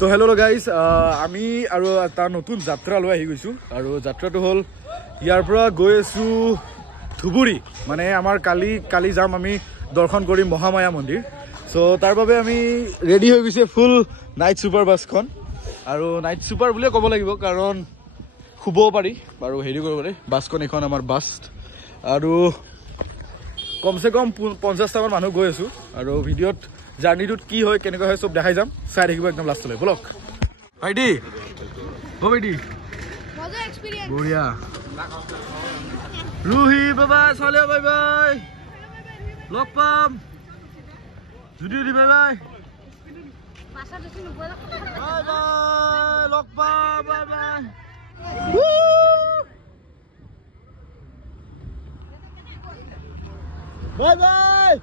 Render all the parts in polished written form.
তো hello' guys আমি আৰু এটা নতুন যাত্ৰা লৈ আহি গৈছোঁ আৰু যাত্ৰাটো হ'ল ইয়াৰ পৰা গৈ আছোঁ ধুবুৰী মানে আমাৰ কালি যাম আমি দৰ্শন কৰিম মহামায়া মন্দিৰ চ' তাৰ বাবে আমি ৰেডি হৈ গৈছে ফুল নাইট ছুপাৰ বাছখন আৰু নাইট ছুপাৰ বুলিয়ে ক'ব লাগিব কাৰণ শুবও পাৰি আৰু হেৰি কৰিব পাৰি বাছখন এখন আমাৰ বাছ আৰু কমচে কম 50টামান মানুহ গৈ আছোঁ আৰু ভিডিঅ'ত জাৰ্নিটোত কি হয় কেনেকুৱা হয় চব দেখাই যাম চাই থাকিব একদম লাষ্টলৈ বলক ভাইটি ভাইটি বঢ়িয়া ৰুহি বাবা চালে বাই বাই লগ পাম যদি বাই বাই বাই বাই লগ পাম বাই বাই বাই বাই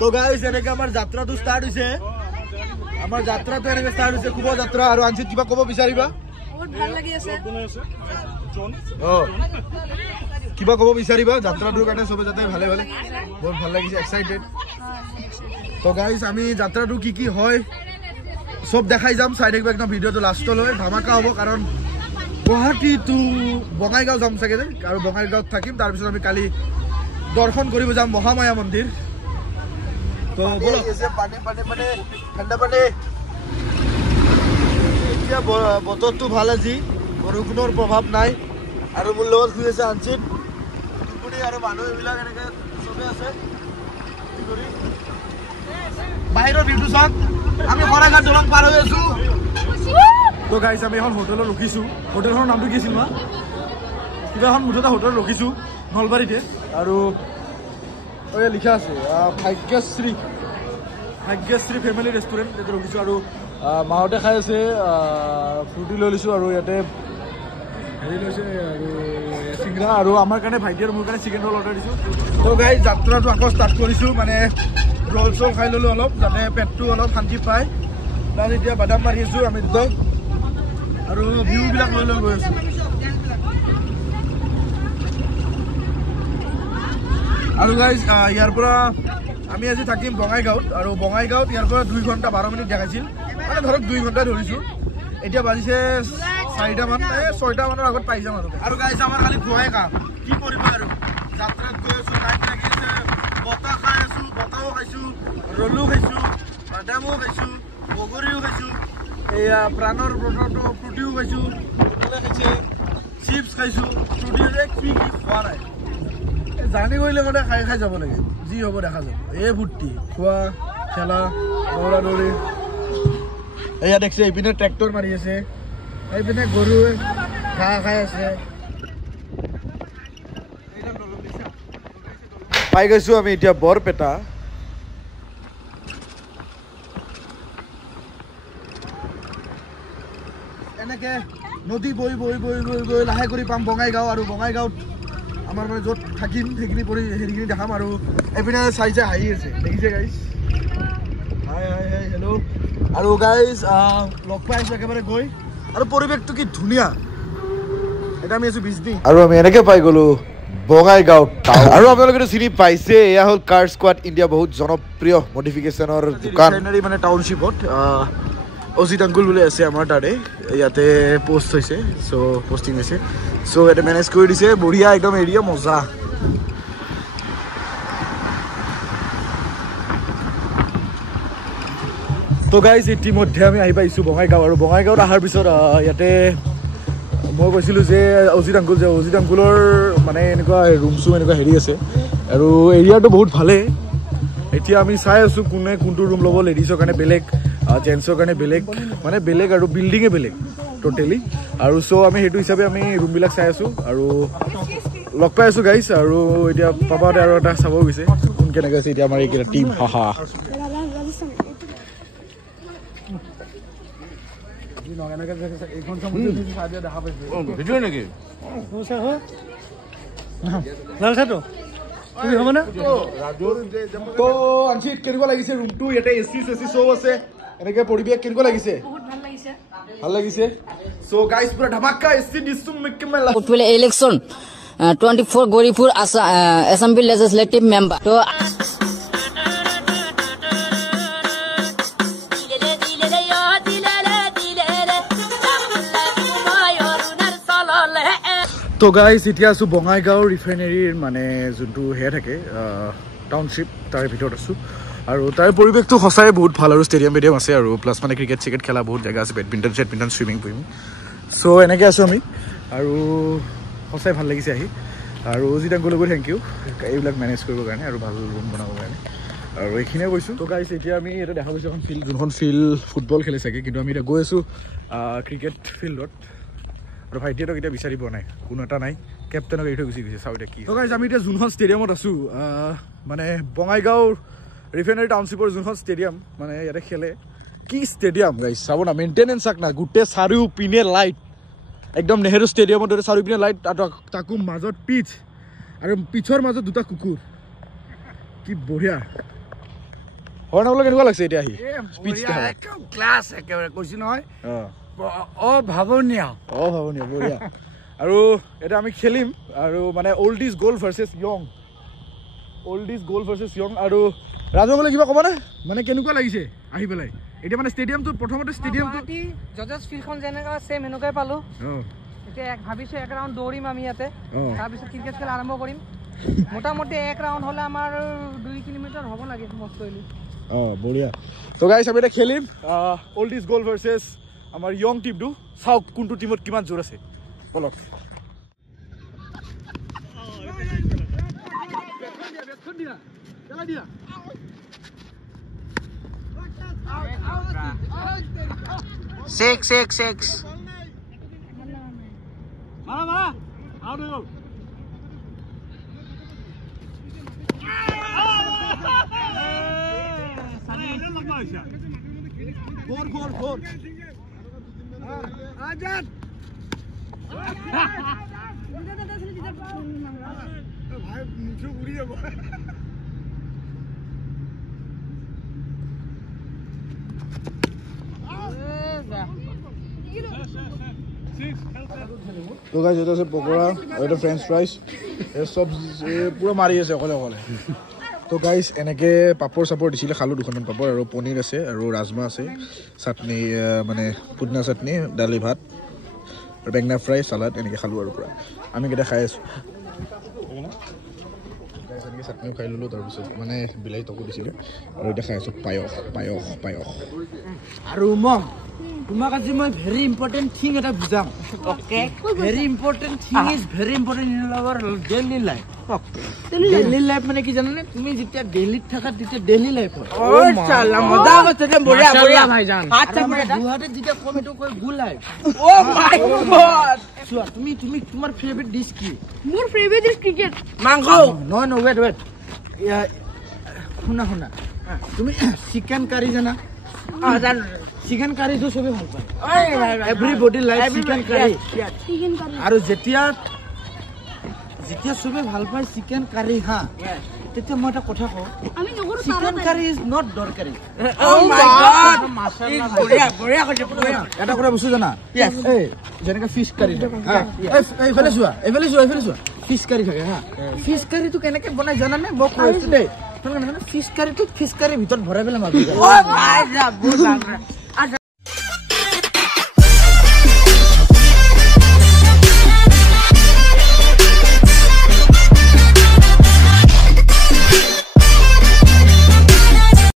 তো গাইস এনেকে আমাৰ যাত্ৰাটো ষ্টাৰ্ট হৈছে আমাৰ যাত্ৰাটো এনেকে ষ্টাৰ্ট হৈছে খুব যাত্ৰা আৰু আনচিত কিবা ক'ব বিচাৰিবা বহুত ভাল লাগি আছে কিবা ক'ব বিচাৰিবা যাত্ৰাটোৰ কাৰণে সবে যাতে ভালে ভালে বহুত ভাল লাগিছে এক্সাইটেড তো গাইস আমি যাত্ৰাটো কি হয় সব দেখাই যাম চাই থাকিব একদম ভিডিঅ'টো লাষ্টলৈ ধামাকা হ'ব কাৰণ গুৱাহাটী টু বঙাইগাঁও যাম চাগে আৰু বঙাইগাঁৱত থাকিম তাৰপিছত আমি কালি দৰ্শন কৰিব যাম মহামায়া মন্দিৰ তো বলো ঠাণ্ডা পানী এতিয়া বতৰটো ভাল আজি বৰষুণৰ প্ৰভাৱ নাই আৰু মোৰ লগত শুই আছে আনচিত টুকুৰি আৰু মানুহ এইবিলাক এনেকে চবে আছে বাহিৰৰ ভিউটো চাওক আমি শৰাইঘাট দলং পাৰ হৈ আছো তো গাইছ আমি এখন হোটেলত ৰখিছোঁ হোটেলখনৰ নামটো কি আছিল কিবা এখন মুঠতে হোটেলত ৰখিছোঁ নলবাৰীতে আৰু লিখা আছে ভাগ্যশ্ৰী ফেমিলি ৰেষ্টুৰেণ্ট ইয়াতে ৰখিছোঁ আৰু মাহঁতে খাই আছে ফ্ৰুটি লৈ লৈছোঁ আৰু ইয়াতে হেৰি লৈছে আৰু চিংৰা আৰু আমাৰ কাৰণে ভাইটি আৰু মোৰ কাৰণে চিকেন ৰ'ল অৰ্ডাৰ দিছোঁ তো গাইছ যাত্ৰাটো আকৌ ষ্টাৰ্ট কৰিছোঁ মানে ৰ'ল চল খাই ল'লোঁ অলপ যাতে পেটটো অলপ শান্তি পায় তাৰ এতিয়া বাদাম মাৰি আছোঁ আমি দুটাই আৰু ভিউবিলাক লৈ গৈ আছোঁ আৰু গাইজ ইয়াৰ পৰা আমি আজি থাকিম বঙাইগাঁৱত আৰু বঙাইগাঁৱত ইয়াৰ পৰা 2 ঘণ্টা 12 মিনিট দেখাইছিল মানে ধৰক 2 ঘণ্টা ধৰিছোঁ এতিয়া বাজিছে 4টামান 6টামানৰ আগত পাই যাম আৰু গাইজ আমাৰ খালি খোৱাই কাম কি কৰিবা আৰু যাত্ৰাত গৈ আছোঁ টাইম লাগি আছে বতাহ খাই আছোঁ বতাহো খাইছোঁ ৰলো খাইছোঁ বাদামো খাইছোঁ বগৰীও খাইছোঁ এয়া প্ৰাণৰ ফ্ৰুটিও খাইছোঁ খাইছে চিপছ খাইছোঁ ফ্ৰুটি কি খোৱা নাই জাৰ্ণি কৰিলে মানে খাই যাব লাগে যি হ'ব দেখা যাব এই ফূৰ্তি খোৱা খেলা দৌৰা দৌৰি এয়া দেখিছে এইপিনে ট্ৰেক্টৰ মাৰি আছে এইপিনে গৰুৱে ঘাঁহ খাই আছে পাই গৈছোঁ আমি এতিয়া বৰপেটা এনেকে নদী বৈ লাহে কৰি পাম বঙাইগাঁও আৰু বঙাইগাঁৱত আমাৰ মানে য'ত থাকিম সেইখিনি পৰি হেৰিখিনি দেখাম আৰু এইপিনে চাইছে হাঁহি আছে দেখিছে গাইজ হাই হেল্ল' আৰু গাইজ লগ পাই আছোঁ একেবাৰে গৈ আৰু পৰিৱেশটো কি ধুনীয়া এটা আমি আছোঁ বিজনী আৰু আমি এনেকে পাই গ'লোঁ বঙাইগাঁও আৰু আপোনালোকে চিনি পাইছে এয়া হ'ল কাৰ স্কোৱাড ইণ্ডিয়া বহুত জনপ্ৰিয় মডিফিকেশ্যনৰ দোকান মানে টাউনশ্বিপত অজিত আংকুল বুলি আছে আমাৰ তাতে ইয়াতে পোষ্ট হৈছে চ' পষ্টিং হৈছে চ' ইয়াতে মেনেজ কৰি দিছে বঢ়িয়া একদম এৰিয়া মজা তো গাইজ ইতিমধ্যে আমি আহি পাইছোঁ বঙাইগাঁও আৰু বঙাইগাঁৱত অহাৰ পিছত ইয়াতে মই কৈছিলোঁ যে অজিত আংকুলৰ মানে এনেকুৱা ৰুম চুম এনেকুৱা হেৰি আছে আৰু এৰিয়াটো বহুত ভালেই এতিয়া আমি চাই আছোঁ কোনে কোনটো ৰুম ল'ব লেডিজৰ কাৰণে বেলেগ জেন্টছৰ কাৰণে বেলেগ মানে বেলেগ আৰু বিল্ডিঙে বেলেগ টোটেলি আৰু চ' আমি সেইটো হিচাপে আমি ৰুমবিলাক চাই আছোঁ আৰু লগ পাই আছোঁ গাইজ আৰু এতিয়া পাপাহঁতে আৰু এটা চাব গৈছে কোন কেনেকৈ আছে এতিয়া আমাৰ এইকেইটা টিম হাহা কেনেকুৱা লাগিছে ৰুমটো ইয়াতে এচি চব আছে এনেকে পৰিৱেশ কেনেকুৱা লাগিছে ভাল লাগিছে সো গাইস পুরা ধামাকা এসি দিছুম মিকমেলা উঠলে election 24 Garipur assembly legislative member তো তো গাইজ এতিয়া আছোঁ বঙাইগাঁও ৰিফাইনেৰীৰ মানে যোনটো সেয়া থাকে টাউনশ্বিপ তাৰে ভিতৰত আছোঁ আৰু তাৰ পৰিৱেশটো সঁচাই বহুত ভাল আৰু ষ্টেডিয়াম আছে আৰু প্লাছ মানে ক্ৰিকেট চিকেট খেলা বহুত জেগা আছে বেডমিণ্টন চুইমিং পুইমিং চ' এনেকৈ আছোঁ আমি আৰু সঁচাই ভাল লাগিছে আহি আৰু অজিত আংকলকো থেংক ইউ এইবিলাক মেনেজ কৰিবৰ কাৰণে আৰু ভাল ৰুম বনাবৰ কাৰণে আৰু এইখিনিয়ে কৈছোঁ তো গাইজ এতিয়া আমি এটা দেখা পাইছোঁ এখন ফিল্ড যোনখন ফিল্ড ফুটবল খেলে চাগে কিন্তু আমি এতিয়া গৈ আছোঁ ক্ৰিকেট ফিল্ডত আৰু ভাইটিহঁতক এতিয়া বিচাৰি পোৱা নাই কোনো এটা নাই কেপ্টেনক এৰি থৈ গুচি গৈছে চাওঁ এতিয়া কি তো গাইজ আমি এতিয়া যোনখন ষ্টেডিয়ামত আছোঁ মানে বঙাইগাঁও ৰিফাইনাৰী টাউনশ্বিপৰ যোনখন ষ্টেডিয়াম মানে ইয়াতে খেলে কি ষ্টেডিয়াম গাইজ চাব না মেইনটেনেঞ্চ চাক না গোটেই চাৰিওপিনে লাইট একদম নেহেৰু ষ্টেডিয়ামত দৰে চাৰিওপিনে লাইট তাকো মাজত পিচ আৰু পিচৰ মাজত দুটা কুকুৰ কি বঢ়িয়া হয় নহ'লে কেনেকুৱা লাগিছে এতিয়া আহি ক্লাছ একেবাৰে কৈছোঁ নহয় অভাৱনীয় বঢ়িয়া আৰু এতিয়া আমি খেলিম আৰু মানে old is gold versus young আৰু ৰাজমৌলি কিবা ক'বনে মানে কেনেকুৱা লাগিছে আহি পেলাই এতিয়া মানে ষ্টেডিয়ামটো প্ৰথমতে ষ্টেডিয়ামটো জজেছ ফিল্ডখন যেনেকুৱা ছেম এনেকুৱাই পালোঁ এতিয়া ভাবিছোঁ এক ৰাউণ্ড দৌৰিম আমি ইয়াতে তাৰপিছত ক্ৰিকেট খেল আৰম্ভ কৰিম মোটামুটি এক ৰাউণ্ড হ'লে আমাৰ 2 কিলোমিটাৰ হ'ব লাগে মষ্ট কৰিলোঁ বঢ়িয়া তো গাইছ আমি এতিয়া খেলিম অল্ড ইজ গ'ল্ড ভাৰ্চেছ আমাৰ য়ং টিমটো চাওক কোনটো টিমত কিমান জোৰ আছে বলক Six. Four. Ajat. भाई मुझे उड़ी है তো গাইজ এটা আছে পকোড়া আৰু এটা ফ্ৰেঞ্চ ফ্ৰাইজ এই চব পুৰা মাৰি আছে অকলে তো গাইজ এনেকৈ পাপৰ চাপৰ দিছিলে খালোঁ দুখনমান পাপৰ আৰু পনীৰ আছে আৰু ৰাজমাহ আছে চাটনি মানে পুদিনা চাটনি দালি ভাত আৰু বেঙেনা ফ্ৰাই চালাড এনেকৈ খালোঁ আৰু পূৰা আমি কেইটা খাই আছোঁ এনেকৈ চাটনিও খাই ল'লোঁ তাৰপিছত মানে বিলাহী টকো দিছিলে আৰু এতিয়া খাই আছোঁ পায়স আৰু তোমাক আজি মই ভেৰি ইম্পৰ্টেণ্ট থিং এটা বুজাম very important thing is very important in our daily life daily life মানে কি জানানে তুমি যেতিয়া ডেইলিত থাকা তেতিয়া ডেইলি লাইফ গুৱাহাটীত যেতিয়া কম এইটো কয় গুড লাইফ চোৱা তুমি তোমাৰ ফেভৰেট ডিছ কি মোৰ ফেভৰেট ডিছ ক্ৰিকেট মাংস নহয় ৱেট শুনা তুমি চিকেন কাৰী জানা চিকেন কাৰীটো চবেই ভাল পায় এভৰিবডি লাইক চিকেন কাৰী আৰু যেতিয়া চবেই ভাল পায় চিকেন কাৰী হা তেতিয়া মই এটা কথা কওঁ চিকেন কাৰী ইজ নট দৰকাৰী এটা কথা বস্তু জানা যেনেকে ফিছ কাৰী এইফালে চোৱা ফিছ কাৰী থাকে হা ফিছ কাৰীটো কেনেকে বনাই জানানে মই কৈছো দেই ফিছ কাৰীটো ফিছ কাৰীৰ ভিতৰত ভৰাই পেলাই মাৰিব